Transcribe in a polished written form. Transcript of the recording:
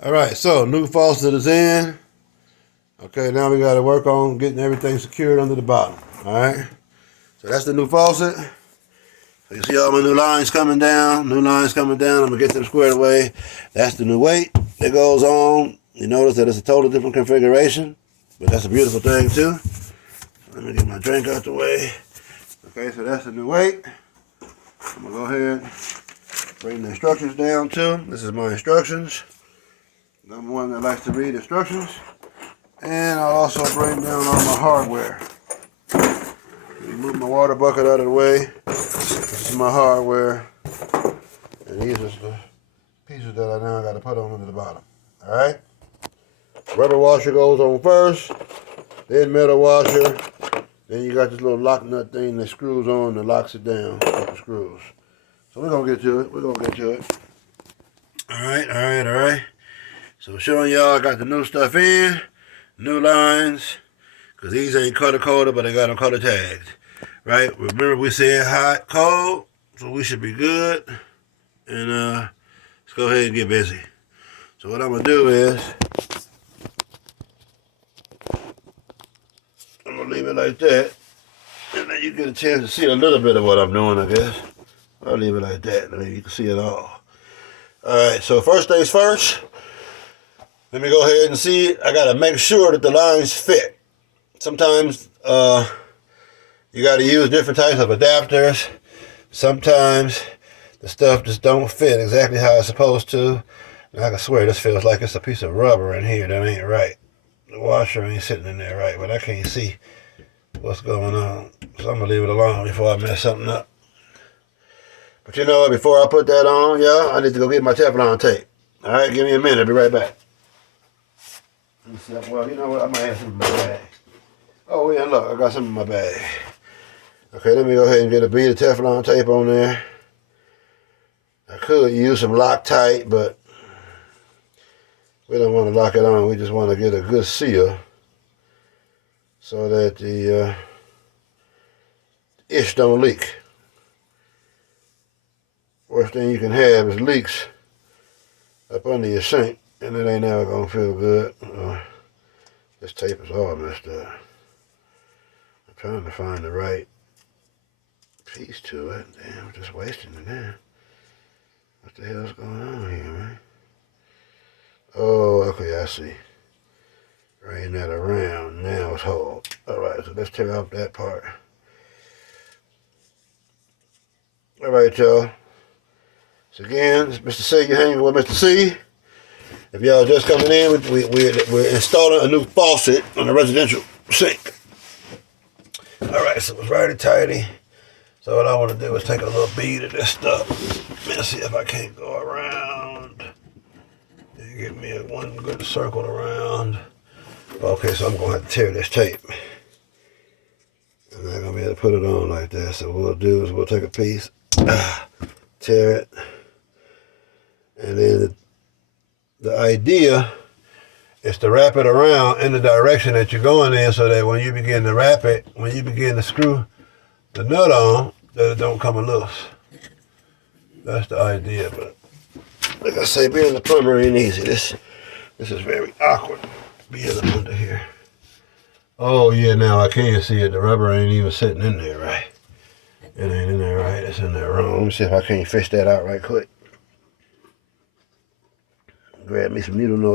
All right, so new faucet is in. Okay, now we got to work on getting everything secured under the bottom. All right, so that's the new faucet. So you see all my new lines coming down. New lines coming down. I'm gonna get them squared away. That's the new weight that goes on. You notice that it's a totally different configuration, but that's a beautiful thing too. Let me get my drink out the way. Okay, so that's the new weight. I'm gonna go ahead, bring the instructions down too. This is my instructions. I'm one that likes to read instructions. And I'll also bring down all my hardware. Move my water bucket out of the way. This is my hardware. And these are the pieces that I now got to put on into the bottom. Alright? Rubber washer goes on first. Then metal washer. Then you got this little lock nut thing that screws on and locks it down with the screws. So we're going to get to it. Alright. So showing y'all I got the new stuff in. New lines. Because these ain't color coded, but they got them color tagged. Right? Remember we said hot, cold. So we should be good. And let's go ahead and get busy. So what I'm going to do is I'm going to leave it like that. And then you get a chance to see a little bit of what I'm doing, I guess. I'll leave it like that. Then you can see it all. Alright, so first things first. Let me go ahead and see. I got to make sure that the lines fit. Sometimes you got to use different types of adapters. Sometimes the stuff just don't fit exactly how it's supposed to. And I can swear this feels like it's a piece of rubber in here that ain't right. The washer ain't sitting in there right, but I can't see what's going on. So I'm going to leave it alone before I mess something up. But you know what, before I put that on, y'all, I need to go get my Teflon tape. All right, give me a minute. I'll be right back. Well, you know what, I might have some in my bag. Oh, yeah, look, I got some in my bag. Okay, let me go ahead and get a bead of Teflon tape on there. I could use some Loctite, but we don't want to lock it on. We just want to get a good seal so that the ish don't leak. Worst thing you can have is leaks up under your sink, and it ain't never gonna feel good. This tape is all messed up. I'm trying to find the right piece to it. Damn, I'm just wasting it now. What the hell's going on here, man? Oh, okay, I see. Bring that around. Now it's whole. Alright, so let's tear off that part. Alright, y'all. So again, it's Mr. C. You're hanging with Mr. C. If y'all just coming in, we're installing a new faucet on a residential sink. Alright, so it's righty tighty. So what I want to do is take a little bead of this stuff. Let's see if I can't go around. Give me one good circle around. Okay, so I'm going to have to tear this tape. I'm not going to be able to put it on like that. So what we'll do is we'll take a piece, tear it, and then the idea is to wrap it around in the direction that you're going in so that when you begin to wrap it, when you begin to screw the nut on, that it don't come loose. That's the idea, but like I say, being a plumber ain't easy. This is very awkward being up under here. Oh yeah, now I can see it. The rubber ain't even sitting in there right. It ain't in there right. It's in there wrong. Let me see if I can't fish that out right quick. Grab me some needle nose.